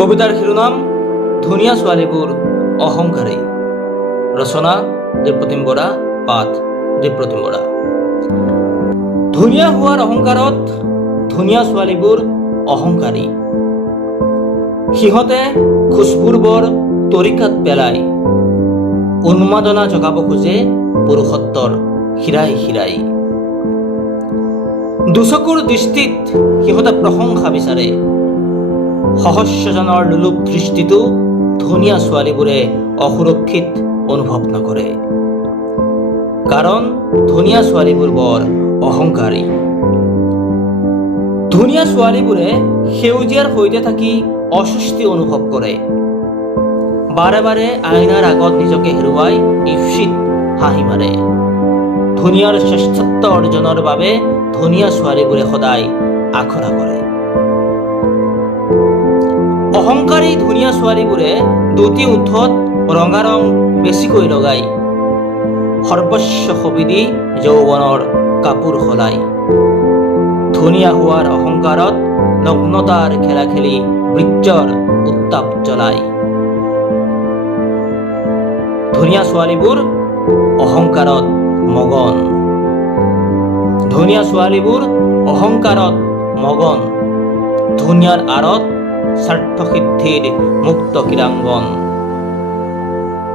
কবিতাৰ শিৰোনাম ধুনীয়া ছোৱালীবোৰ অহংকাৰী। ৰচনা দ্বীপপ্ৰতিম বৰা, পাঠ দ্বীপপ্ৰতিম বৰা। ধুনীয়া হোৱাৰ অহংকাৰত ধুনীয়া ছোৱালীবোৰ অহংকাৰী। সিহঁতে খোজবোৰ বৰ তৰিকাত পেলাই উন্মাদনা জগাব খোজে পুৰুষত্বৰ শিৰাই শিৰাই। দুচকুৰ দৃষ্টিত সিহঁতে প্ৰশংসা বিচাৰে। সহস্ৰজনৰ লোলুপ দৃষ্টিটো ধুনীয়া ছোৱালীবোৰে অসুৰক্ষিত অনুভৱ নকৰে, কাৰণ ধুনীয়া ছোৱালীবোৰ বৰ অহংকাৰী। ধুনীয়া ছোৱালীবোৰে সেউজীয়াৰ সৈতে থাকি অস্বস্তি অনুভৱ কৰে। বাৰে বাৰে আইনাৰ আগত নিজকে হেৰুৱাই ঈপ্সিত হাঁহি মাৰে। ধুনীয়াৰ শ্ৰেষ্ঠত্ব অৰ্জনৰ বাবে ধুনীয়া ছোৱালীবোৰে সদায় আখৰা কৰে। অহংকাৰী ধুনীয়া ছোৱালীবোৰে দুটি ওঠত ৰঙা ৰং বেছিকৈ লগাই সৰ্বস্ব সঁপি দি যৌৱনৰ কাপোৰ সলাই। ধুনীয়া হোৱাৰ অহংকাৰত নগ্নতাৰ খেলা খেলি বীৰ্যৰ উত্তাপ জ্বলায়। ধুনীয়া ছোৱালীবোৰ অহংকাৰত মগন। ধুনীয়া ছোৱালীবোৰ অহংকাৰত মগন। ধুনীয়াৰ আঁৰত স্বাৰ্থসিদ্ধিৰ মুক্ত ক্ৰীড়াংগন।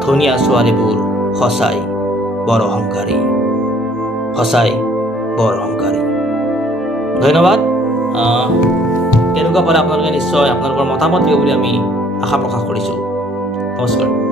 ধুনীয়া ছোৱালীবোৰ সঁচাই বৰ অহংকাৰী, সঁচাই বৰ অহংকাৰী। ধন্যবাদ। তেনেকুৱা পালে আপোনালোকে নিশ্চয় আপোনালোকৰ মতামত দিব বুলি আমি আশা প্ৰকাশ কৰিছোঁ। নমস্কাৰ।